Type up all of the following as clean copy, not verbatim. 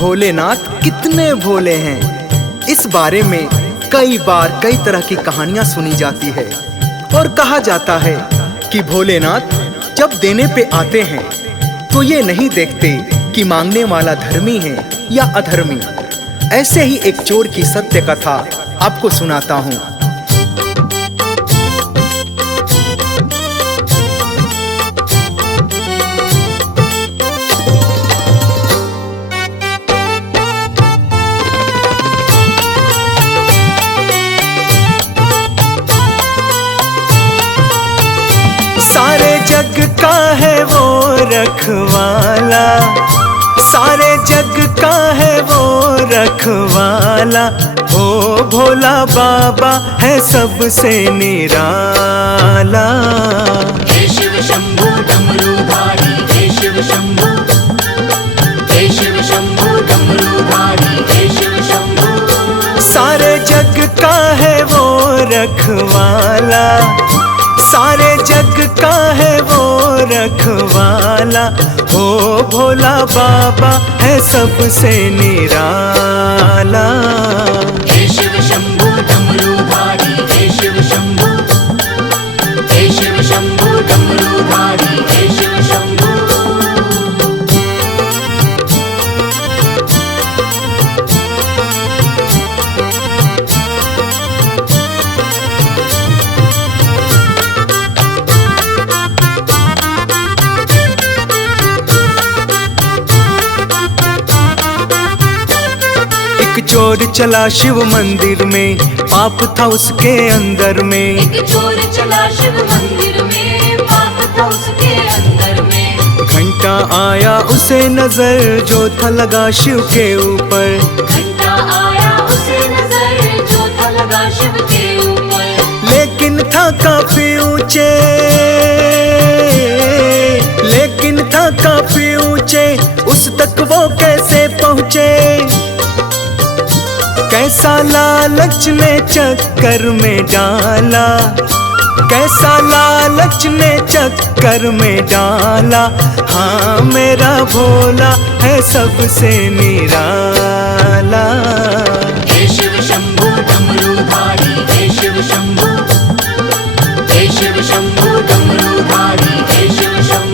भोलेनाथ कितने भोले हैं, इस बारे में कई बार कई तरह की कहानियां सुनी जाती है। और कहा जाता है कि भोलेनाथ जब देने पे आते हैं तो ये नहीं देखते कि मांगने वाला धर्मी है या अधर्मी। ऐसे ही एक चोर की सत्य कथा आपको सुनाता हूँ। सारे जग का है वो रखवाला, सारे जग का है वो रखवाला, ओ भोला बाबा है सबसे निराला। हे शिव शंभू डमरूधारी, हे शिव शंभू, हे शिव शंभू डमरूधारी, हे शिव शंभू। सारे जग का है वो रखवाला, सारे जग का है वो रखवाला, ओ भोला बाबा है सबसे निराला। हे शिव शंभू डमरूधारी, हे शिव शंभू, हे शिव शंभू डमरूधारी, हे शिव शंभू। एक चोर चला शिव मंदिर में, पाप था उसके अंदर में। एक चोर चला शिव मंदिर में, पाप था उसके अंदर में। घंटा आया उसे नजर जो था लगा शिव के ऊपर, घंटा आया उसे नजर जो था लगा शिव के ऊपर। लेकिन था काफी ऊंचे, लेकिन था काफी ऊंचे, उस तक वो कैसे पहुँचे। कैसा लालच ने चक्कर में डाला, कैसा लालच ने चक्कर में डाला, हाँ मेरा भोला है सबसे निराला। हे शिव शंभू डमरूधारी, हे शिव शंभू, हे शिव शंभू डमरूधारी, हे शिव शंभू।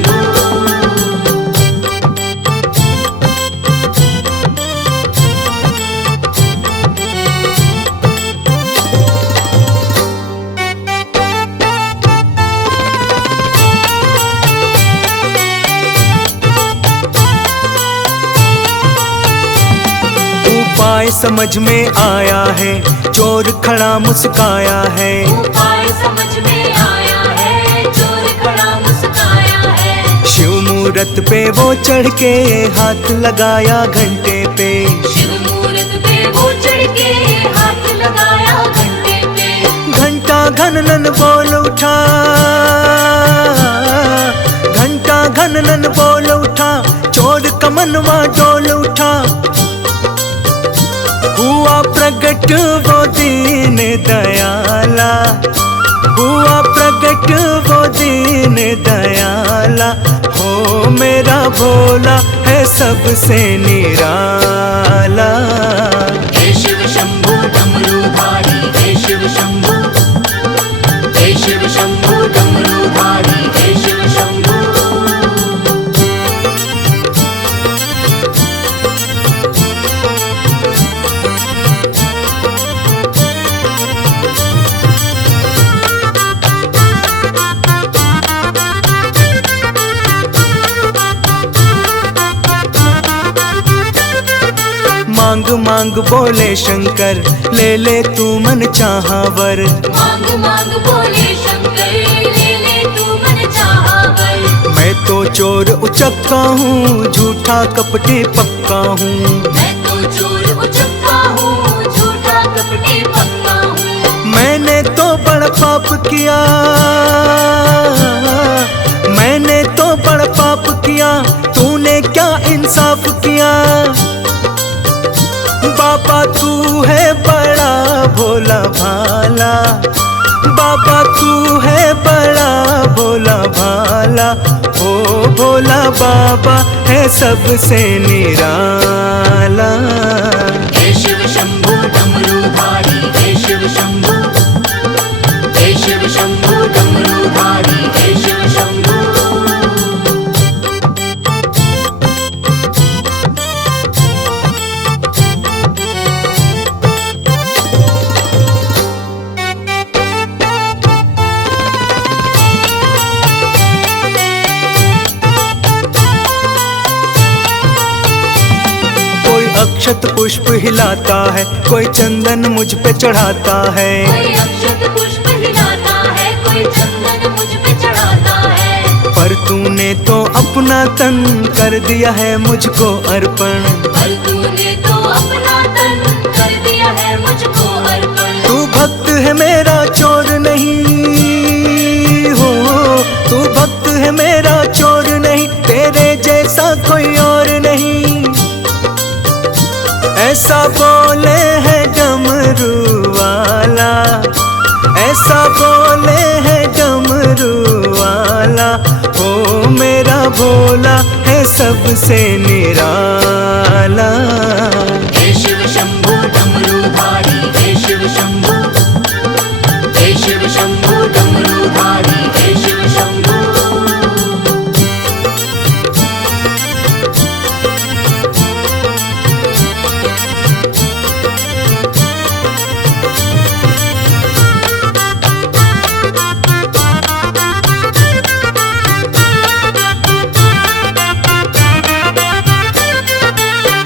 उपाय समझ में आया है, चोर खड़ा मुस्काया है। उपाय समझ में आया है, चोर खड़ा मुस्काया है। शिव मूरत पे वो चढ़ के हाथ लगाया घंटे पे, शिव मूरत पे वो चढ़ के हाथ लगाया घंटे पे। घंटा घनन बोल उठा, घंटा घनन बोल उठा, चोर का मनवा डोल उठा। हुआ प्रगट वो दीन दयाला, हुआ प्रगट वो दीन दयाला, हो मेरा भोला है सबसे निराला। हे शिव शंभू डमरूधारी, हे शिव शंभू, हे शिव शंभू डमरूधारी, हे शिव शंभू। मांग मांग बोले शंकर, ले ले तू मन चाहा वर। मांग मांग बोले शंकर, ले ले तू मन चाहा वर। मैं तो चोर उचक्का हूँ, झूठा कपटी पक्का हूँ। मैं तो चोर उचक्का हूँ, झूठा कपटी पक्का हूँ। मैंने तो बड़ा पाप किया, मैंने तो बड़ा पाप किया, तूने क्या इंसाफ किया। बाबा तू है बड़ा भोला भाला, बाबा तू है बड़ा भोला भाला, ओ भोला बाबा है सबसे निराला। हे शिव शंभू डमरूधारी, हे शिव शंभू, हे शिव शंभू डमरूधारी, हे शिव शंभू। अक्षत पुष्प हिलाता है, कोई चंदन मुझ पे चढ़ाता है। कोई अक्षत पुष्प हिलाता है, कोई चंदन मुझ पे चढ़ाता है। पर तूने तो अपना तन कर दिया है मुझको अर्पण। पर तूने तो अपना तन कर दिया है मुझको अर्पण। तू भक्त है मेरा चोर नहीं हो, तू भक्त है मेरा चोर नहीं, तेरे जैसा कोई और नहीं। ऐसा बोले है डमरू वाला, ऐसा बोले है डमरू वाला। ओ मेरा भोला है सबसे निराला। हे शिव शंभू डमरूधारी, हे शिव शंभू, हे शिव शंभू डमरूधारी, हे शिव शंभू।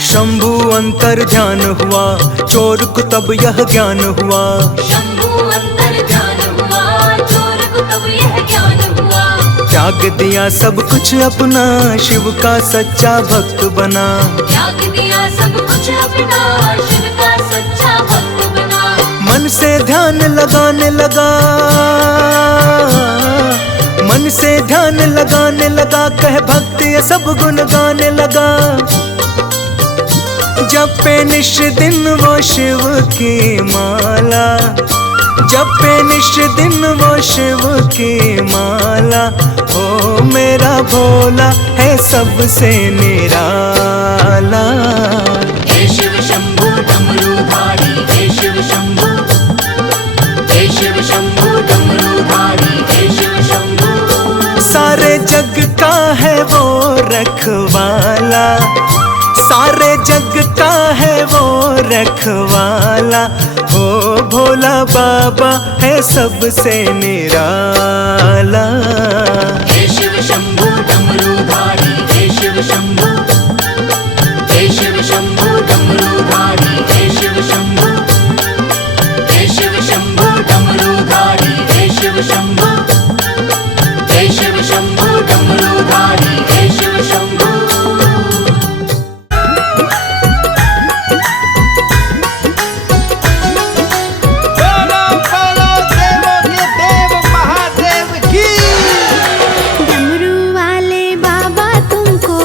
शंभु अंतर ध्यान हुआ, चोर को तब यह ज्ञान हुआ। शंभू अंतर ध्यान हुआ, चोर को तब यह ज्ञान हुआ। त्याग दिया सब कुछ अपना, शिव का सच्चा भक्त बना। त्याग दिया सब कुछ अपना, शिव का सच्चा भक्त बना। मन से ध्यान लगाने लगा, मन से ध्यान लगाने लगा, कह भक्ति ये सब गुण गाने लगा। जपे निश दिन वो शिव की माला, जपे निश दिन वो शिव की माला। ओ मेरा भोला है सबसे निराला। हे शिव शंभू डमरूधारी, हे शिव शंभू, हे शिव शंभू डमरूधारी, हे शिव शंभू। सारे जग का है वो रखवाला, सारे जग का है वो रखवाला। ओ भोला बाबा है सबसे निराला। हे शिव शंभू डमरूधारी, हे शिव शंभू, हे शिव शंभू डमरूधारी, हे शिव शंभू, हे शिव शंभू डमरूधारी, हे शिव शंभू, हे शिव शंभू डमरूधारी, हे शिव शंभू। डमरू वाले बाबा तुमको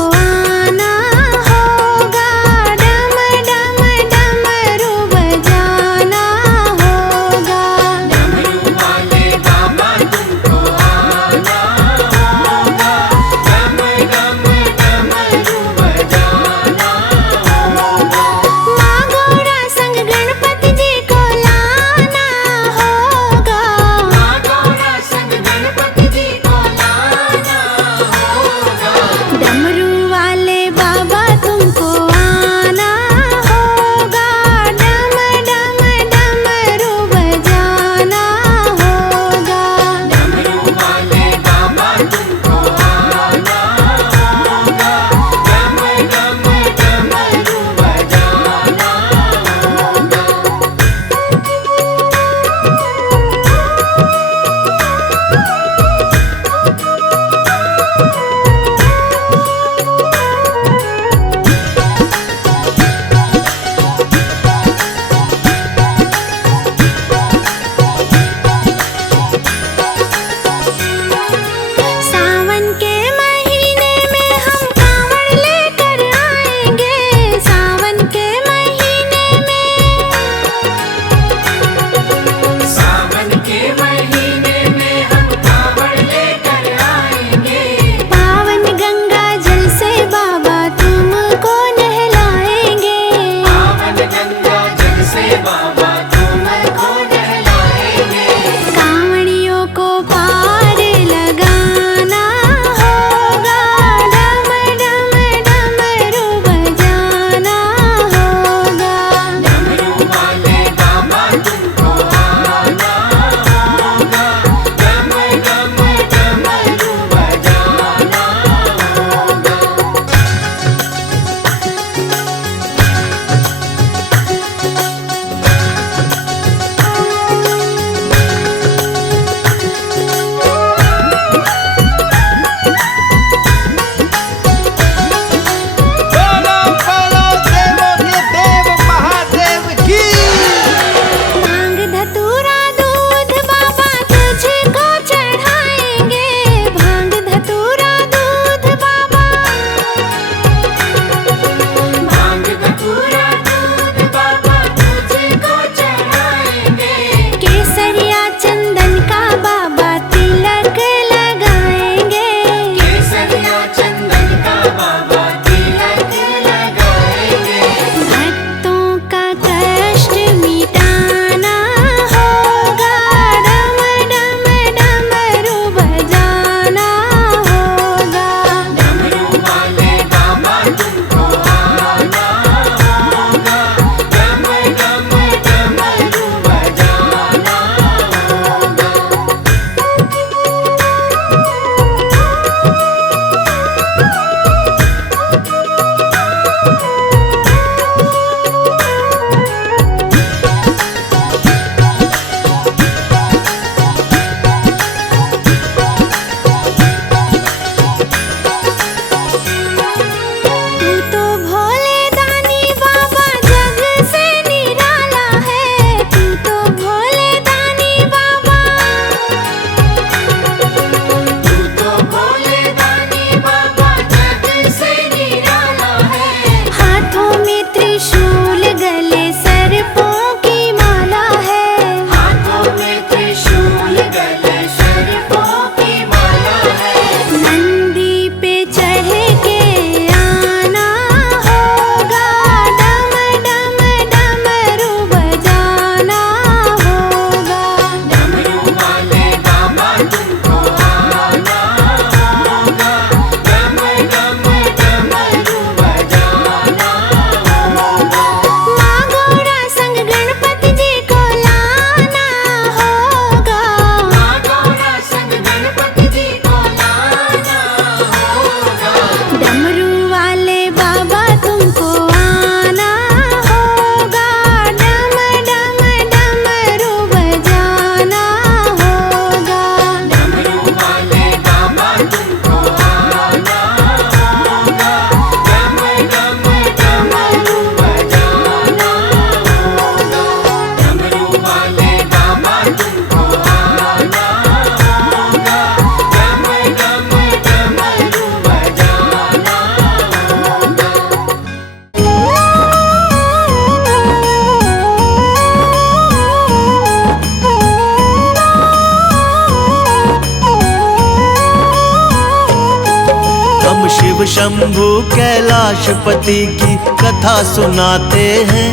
शंभू कैलाशपति की कथा सुनाते हैं,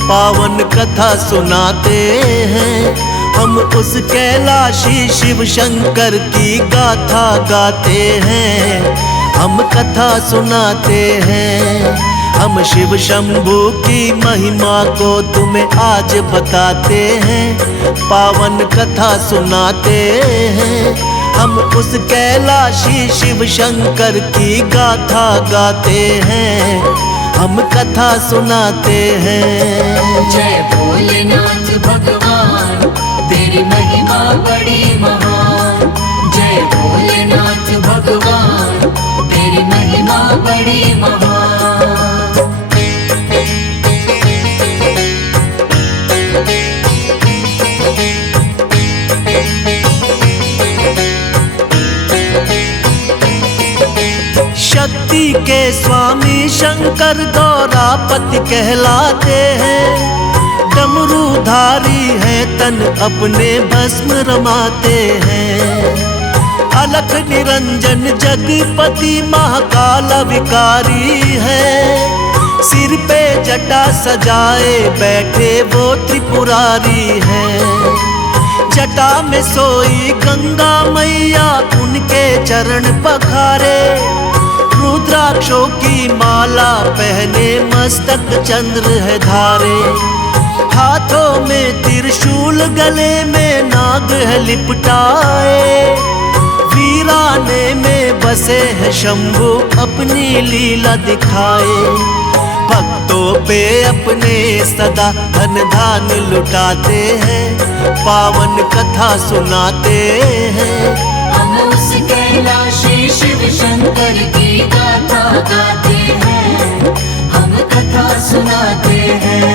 पावन कथा सुनाते हैं। हम उस कैलाशी शिव शंकर की गाथा गाते हैं, हम कथा सुनाते हैं। हम शिव शंभू की महिमा को तुम्हें आज बताते हैं, पावन कथा सुनाते हैं। हम उस कैलाशी शिव शंकर की गाथा गाते हैं, हम कथा सुनाते हैं। जय भोलेनाथ भगवान, तेरी महिमा बड़ी महान। जय भोलेनाथ भगवान, तेरी महिमा बड़ी महान। शक्ति के स्वामी शंकर गौरापति कहलाते हैं। डमरूधारी है तन अपने भस्म रमाते हैं। अलख निरंजन जगपति महाकाल विकारी है। सिर पे जटा सजाए बैठे वो त्रिपुरारी है। जटा में सोई गंगा मैया उनके चरण पखारे। रुद्राक्षों की माला पहने मस्तक चंद्र है धारे। हाथों में त्रिशूल गले में नाग है लिपटाए। वीराने में बसे हैं शंभू अपनी लीला दिखाए। भक्तों पे अपने सदा धन धान लुटाते हैं, पावन कथा सुनाते हैं। हम उस कैलाशी शिव शंकर की गाथा गाते हैं, हम कथा सुनाते हैं।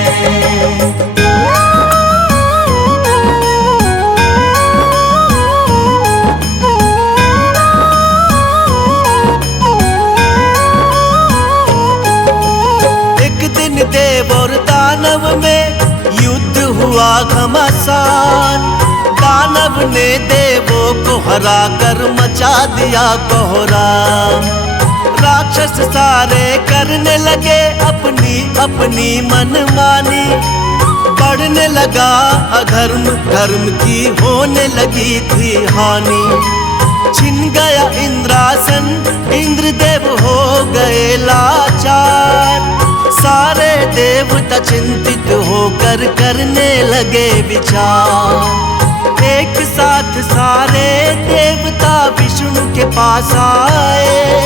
एक दिन देव और दानव में युद्ध हुआ घमासान। दानव ने देवों को हरा कर मचा दिया कोहराम। राक्षस सारे करने लगे अपनी अपनी मनमानी। बढ़ने लगा अधर्म, धर्म की होने लगी थी हानि। छिन गया इंद्रासन, इंद्रदेव हो गए लाचार। सारे देवता चिंतित होकर करने लगे विचार। एक साथ सारे देवता विष्णु के पास आए।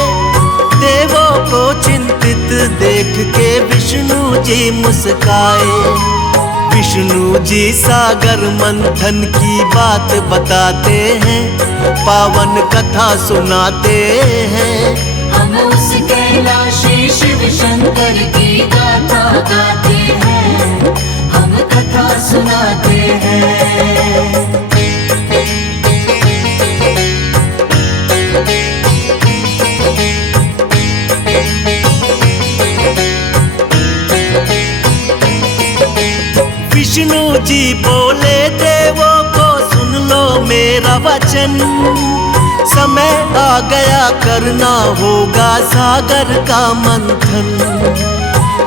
देवों को चिंतित देख के विष्णु जी मुस्काए। विष्णु जी सागर मंथन की बात बताते हैं, पावन कथा सुनाते हैं। हम उस कैलाशी शिव शंकर की गाथा गाते हैं, हम कथा सुनाते हैं। विष्णु जी बोले देवों को सुन लो मेरा वचन। समय आ गया करना होगा सागर का मंथन।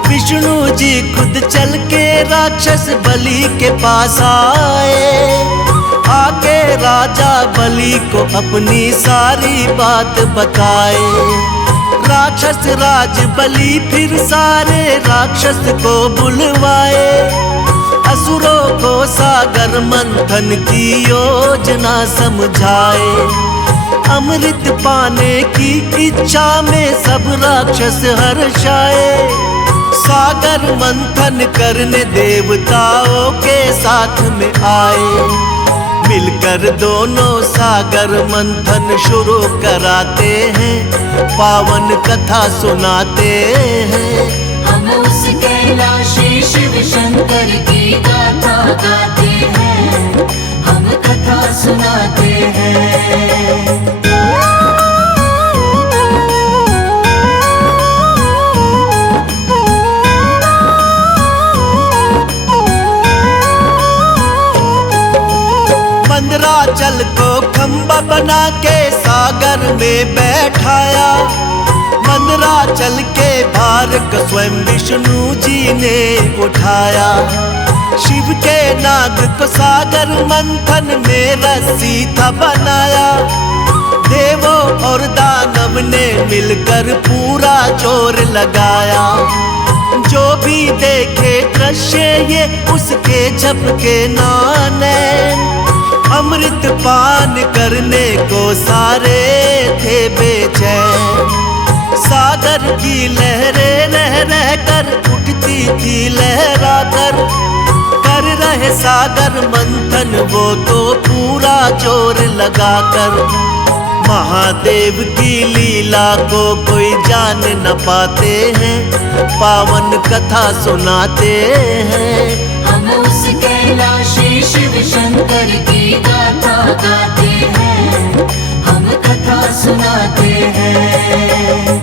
विष्णु जी खुद चल के राक्षस बलि के पास आए। आके राजा बलि को अपनी सारी बात बताए। राक्षस राज बलि फिर सारे राक्षस को बुलवाए। असुरों को सागर मंथन की योजना समझाए। अमृत पाने की इच्छा में सब राक्षस हर्षाए। सागर मंथन करने देवताओं के साथ में आए। मिलकर दोनों सागर मंथन शुरू कराते हैं, पावन कथा सुनाते हैं। हम उस कैलाशी शिव शंकर की गाथा गाते हैं, हम कथा सुनाते हैं। मंदराचल को खंबा बना के सागर में बैठाया। मंदराचल के भार को स्वयं विष्णु जी ने उठाया। शिव के नाग को सागर मंथन में रस्सी था बनाया। देवों और दानव ने मिलकर पूरा जोर लगाया। जो भी देखे दृश्य ये उसके झपके नाने। अमृत पान करने को सारे थे बेचैन। सागर की लहरें रह रह कर उठती थी लहरा कर रहे सागर मंथन वो तो पूरा जोर लगाकर। महादेव की लीला को कोई जान न पाते हैं, पावन कथा सुनाते हैं। हम उस कैलाशी शिव शंकर की गाथा गाते हैं, हम कथा सुनाते हैं।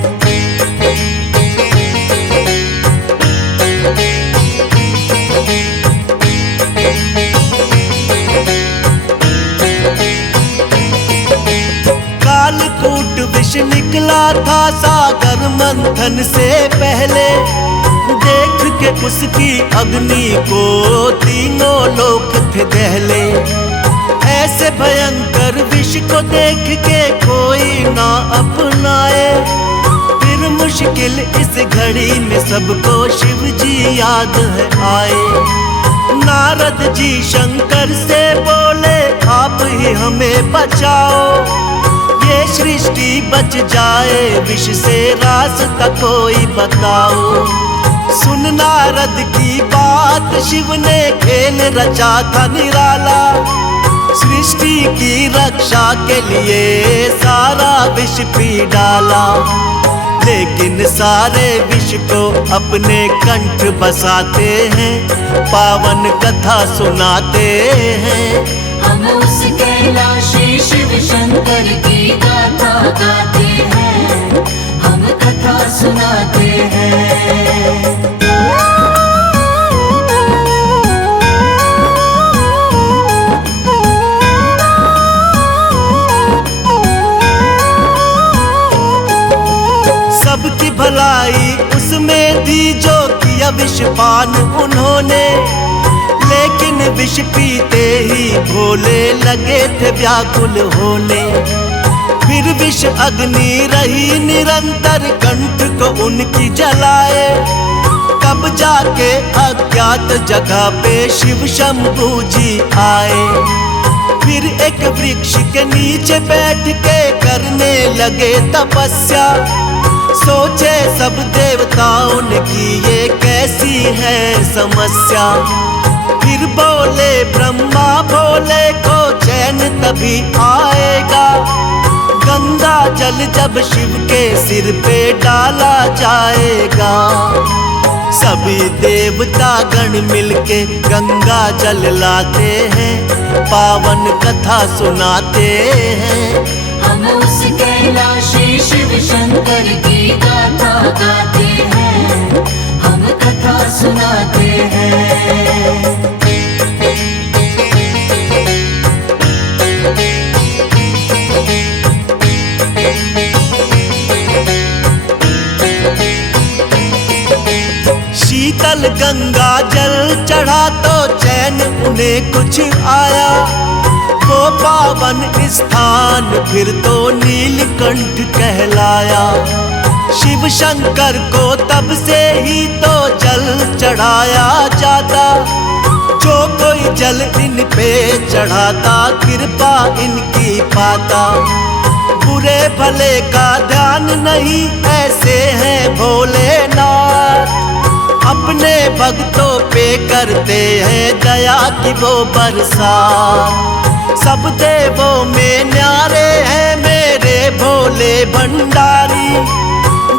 कालकूट विष निकला था सागर मंथन से पहले। देख के उसकी अग्नि को तीनों लोक थे दहले। ऐसे भयंकर विष को देख के कोई ना अपनाए। फिर मुश्किल इस घड़ी में सबको शिव जी याद है आए। नारद जी शंकर से बोले आप ही हमें बचाओ। ये सृष्टि बच जाए विष से रास्ता कोई बताओ। सुन नारद की बात शिव ने खेल रचा था निराला। सृष्टि की रक्षा के लिए सारा विष पी डाला। लेकिन सारे विष को अपने कंठ बसाते हैं, पावन कथा सुनाते हैं। हम उस कैलाशी शिव शंकर की गाथा गाते हैं, हम कथा सुनाते हैं। सबकी भलाई उसमें थी जो किया विषपान उन्होंने। लेकिन विष पीते ही भोले लगे थे व्याकुल होने। फिर विष अग्नि रही निरंतर कंठ को उनकी जलाए। तब जाके अज्ञात जगह पे शिव शंभू जी आए। फिर एक वृक्ष के नीचे बैठ के करने लगे तपस्या। सोचे सब देवताओं ने कि ये कैसी है समस्या। फिर बोले ब्रह्मा भोले को चैन तभी आएगा। गंगा जल जब शिव के सिर पे डाला जाएगा। सभी देवता गण मिलके गंगा जल लाते हैं, पावन कथा सुनाते हैं। हम उस कैलाशी शिव शंकर की गाथा गाते हैं, हम कथा सुनाते हैं। शीतल गंगा जल चढ़ा तो चैन उन्हें कुछ आया। वो पावन स्थान फिर तो नीलकंठ कहलाया। शिव शंकर को तब से ही तो जल चढ़ाया जाता। जो कोई जल इन पे चढ़ाता कृपा इनकी पाता। बुरे भले का ध्यान नहीं ऐसे हैं भोलेनाथ। अपने भक्तों पे करते हैं दया की वो बरसात। सब देवों में न्यारे हैं मेरे भोले भंडारी।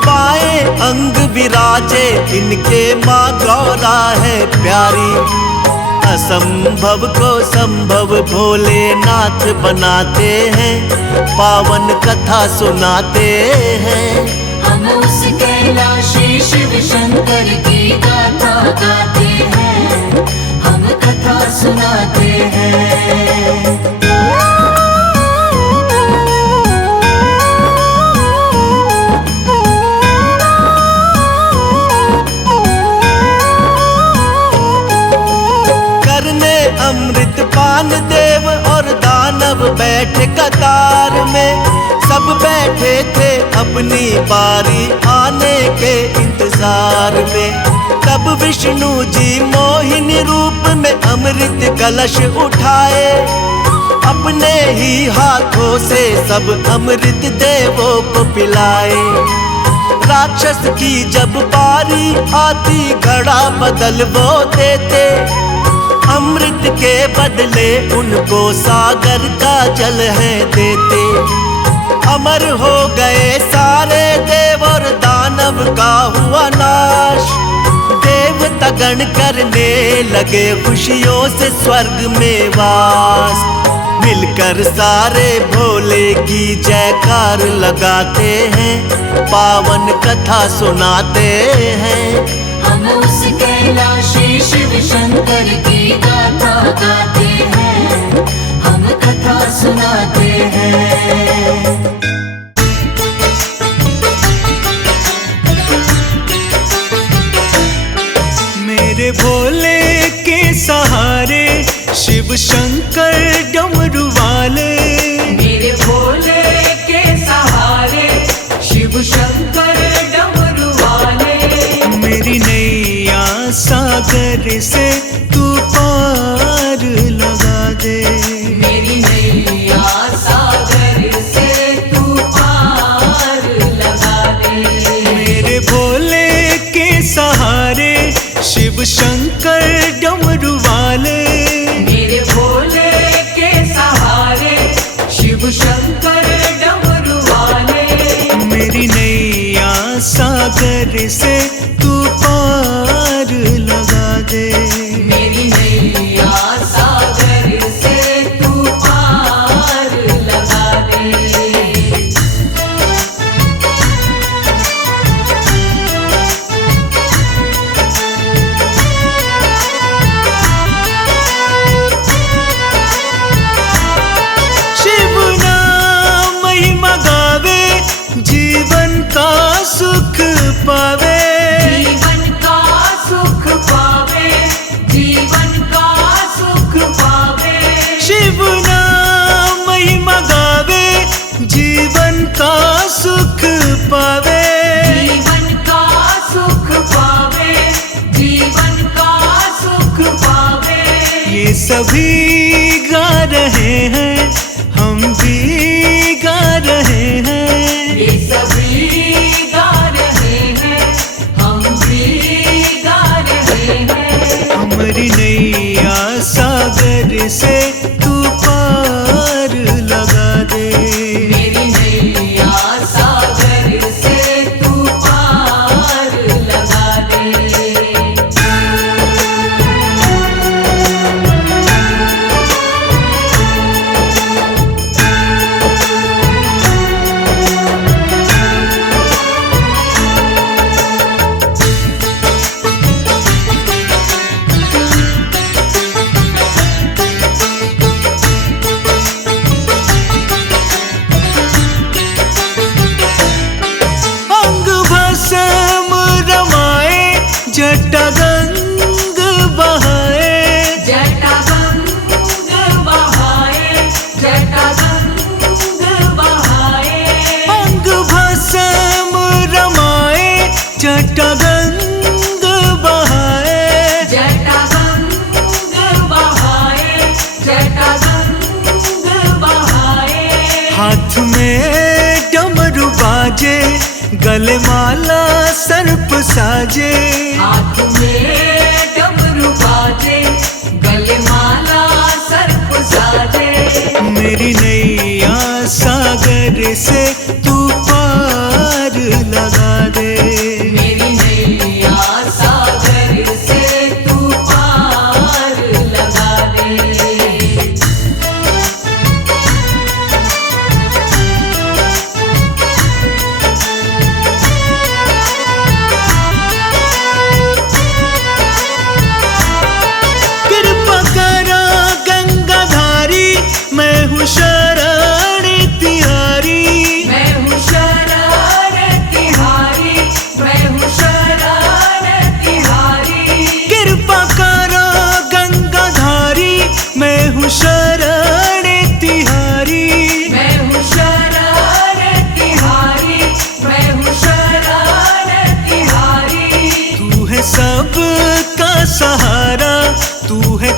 बाएं अंग विराजे इनके माँ गौरा है प्यारी। असंभव को संभव भोलेनाथ बनाते हैं, पावन कथा सुनाते हैं। हम उस कैलाशी शिव शंकर की गाथा गाते हैं, हम कथा सुनाते हैं। भगवान देव और दानव बैठे कतार में, सब बैठे थे अपनी बारी आने के इंतजार में। तब विष्णु जी मोहिनी रूप में अमृत कलश उठाए, अपने ही हाथों से सब अमृत देवों को पिलाए। राक्षस की जब बारी आती घड़ा बदल वो देते, अमृत के बदले उनको सागर का जल है देते। अमर हो गए सारे देव और दानव का हुआ नाश, देवता गण करने लगे खुशियों से स्वर्ग में वास। मिलकर सारे भोले की जयकार लगाते हैं, पावन कथा सुनाते हैं। हम उस कैलाशी शिव शंकर की गाथा गाते हैं, हम कथा सुनाते हैं। मेरे भोले के सहारे शिव शंकर डमरू वाले, मेरे भोले के सहारे शिव शंकर डमरू वाले। मेरी नैया सागर से तू पार लगा दे, मेरी नैया सागर से तू पार लगा दे। मेरे भोले के सहारे शिव शंकर डमरू वाले, मेरे भोले के सहारे शिव शंकर डमरू वाले। मेरी नैया सागर से तू पार लगा दे, मेरी नैया सागर से तू पार लगा दे। शिव नाम महिमा गावे, जीवन का सुख पावे, जीवन का सुख पावे, जीवन का सुख पावे। शिव नाम महिमा गावे, जीवन का सुख पावे। जीवन का सुख पावे, जीवन का सुख पावे। ये सभी गा रहे हैं, हम भी गा रहे हैं। ये सभी गा रहे हैं, हम भी गा रहे हैं। हमारी नैया सागर से तू पार लगा दे, मेरी नैया सागर से तू पार लगा दे। अंग भस्म रमाए, जटा गंग बहाए, जटा गंग बहाए, जटा गंग बहाए। अंग भस्म रमाए, जटा गंग बहाए। जटा गंग बहाए, जटा गंग बहाए। हाथ में डमरू बाजे, गले माला सर्प साजे। हाथ में डमरू बाजे, गले माला सर्प साजे। मेरी नैया सागर से तू पार लगा दे, मेरी नैया सागर से तू पार लगा दे। का सहारा, तू है